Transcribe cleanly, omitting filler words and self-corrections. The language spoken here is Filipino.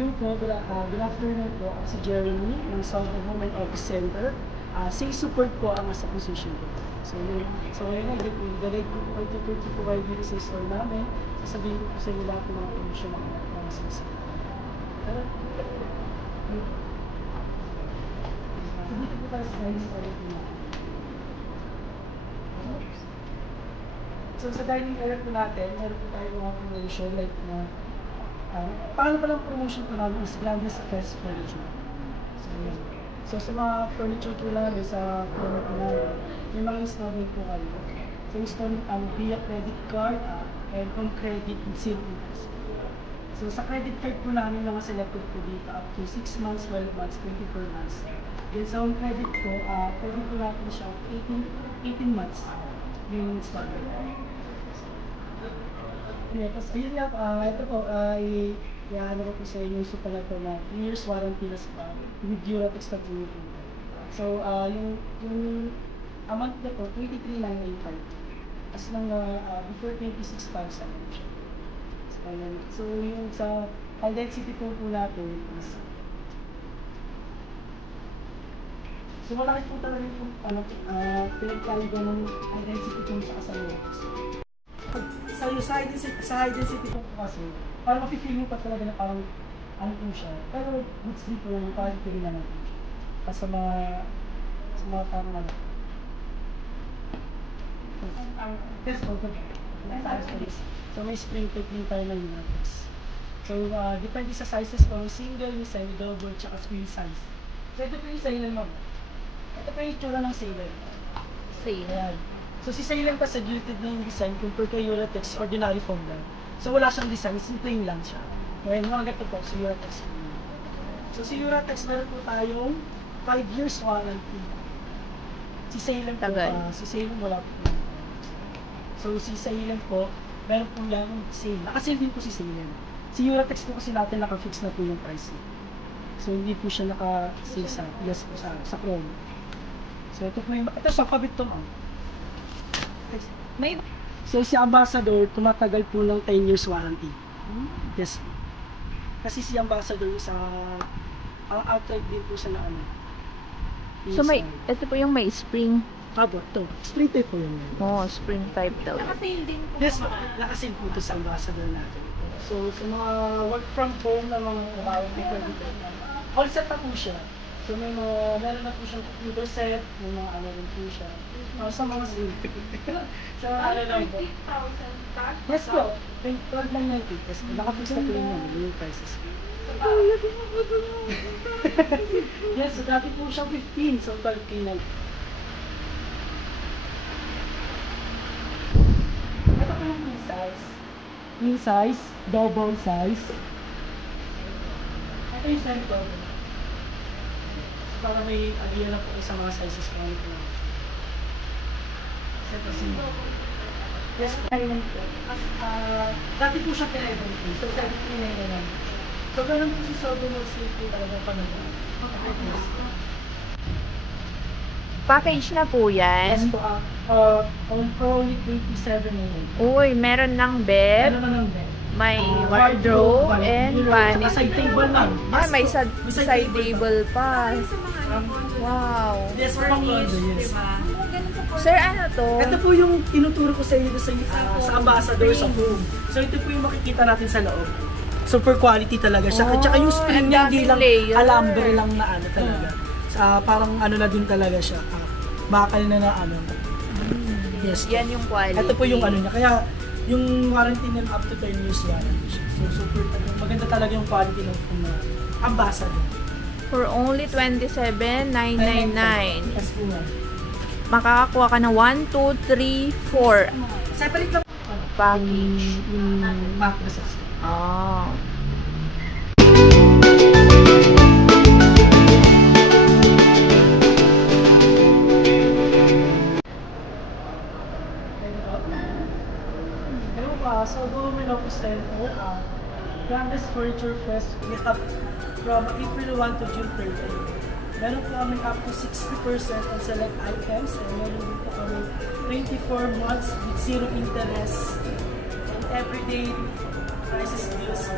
Hello po, good afternoon po. Ako si Jeremy, ng South Women Office Center. Sales support po ang nasa position ko. So ngayon, direct po po kayo dito sa store namin. Sasabihin ko po sa inyo lahat ng mga promotion ng mga sales. Pero, dito po tayo sa dining area po natin. So sa dining area po natin, meron po tayo mga promotion like paano palang promotion po namin is Grandes Fest Furniture. So sa mga furniture po namin, sa promo po namin, may mga installment po kayo. So installment via credit card and on credit with 0 interest. So sa credit card po namin, mga selected po dito up to 6 months, 12 months, 24 months. Then sa on credit po, pwede po natin siya 18 months yung installment. Yeah, tapos ayun nga, ito po, i-ano ko po sa inyo yung super na ito na 2 years warranty na sa with Duratex na po yung So, yung amount na po, 23,985. As lang before 26,000 siya. So, yung sa high density po natin is so, malaki po talaga yung pinagkaiba ng high density po sa kasaluhan. Sa high density po kasi, parang mafe-feel mo pa talaga na parang ano po siya. Pero goods din po yung quality rin naman po siya. Kasi sa mga parang ano. Yes, so may spring tape din tayo na Duratex. So depende sa sizes po, single, semi-double, tsaka queen size. So ito po yung Ceylan mo. Ito po yung itsura ng Ceylan. Ceylan. So si Ceylan pa sa gilid na yung design compared kay Duratex, ordinary foam lang. So wala siyang design, simple lang siya. Ngayon, mga ganito po, si Duratex. So si Duratex, meron po tayong 5 years warranty. Si Ceylan po, si Ceylan wala po. So si Ceylan po, meron po lang sale. Naka-sale din po si Ceylan. Si Duratex po kasi natin naka-fix na po yung price. So hindi po siya naka-sale sa Chrome. So ito po yung, ito sa kabit to ma'am. So si Ambassador, tumatagal po ng 10 years warranty. Yes. Kasi si Ambassador sa outright din po siya na ano. So may, ito po yung may spring. Ito. Spring type po yun. Oh, spring type daw. Nakasail din po. Yes, nakasail po ito sa Ambassador natin. So sa mga work from home na mga trabaho dito, all set na po siya. So meron na po siyang computer set, may mga ano rin po siya. Sa mga sa ano lang po. 20,000 tax? Yes po, 12 lang yan. Yes po, nakapix na po yung prices. Yes, so dati po siyang 15, so 12K na. Ito po yung queen size. Queen size, double size. Ito yung semi-double. Para may idea na po sa mga sizes ko ano po. Ito yes, ayun po. Dati po siya pinag-ibig. So, sabi po na yun. So, ganun po si Sobo mo po talaga panood. Package na po yan. Yes po, on only 27 million. Uy, meron ng bed, Ano na ng bed? may wardrobe, and vanity. Side table lang. May side table pa. Wow. Yes, for condo, yes. Sir, ano to? Ito po yung tinuturo ko sa inyo sa Ambassador sa home. So ito po yung makikita natin sa loob. Super quality talaga siya. At saka yung spring niya hindi lang alambre lang na ano talaga. Parang ano na din talaga siya. Bakal na ano. Yes. Yan yung quality. Ito po yung ano niya. Kaya yung warranty niya up to 10 years warranty siya. So super talaga. Maganda talaga yung quality ng Ambassador. For only 27,999. Yes po nga. Makakakuha ka ng 1, 2, 3, 4 Separate lang package. Yung mattresses. Oh. So, Women Office Center, Grandes Furniture Fest, we have from April 1 to June 30. Meron po kami up to 60% on select items and meron din po kami 24 months with 0 interest and everyday prices deals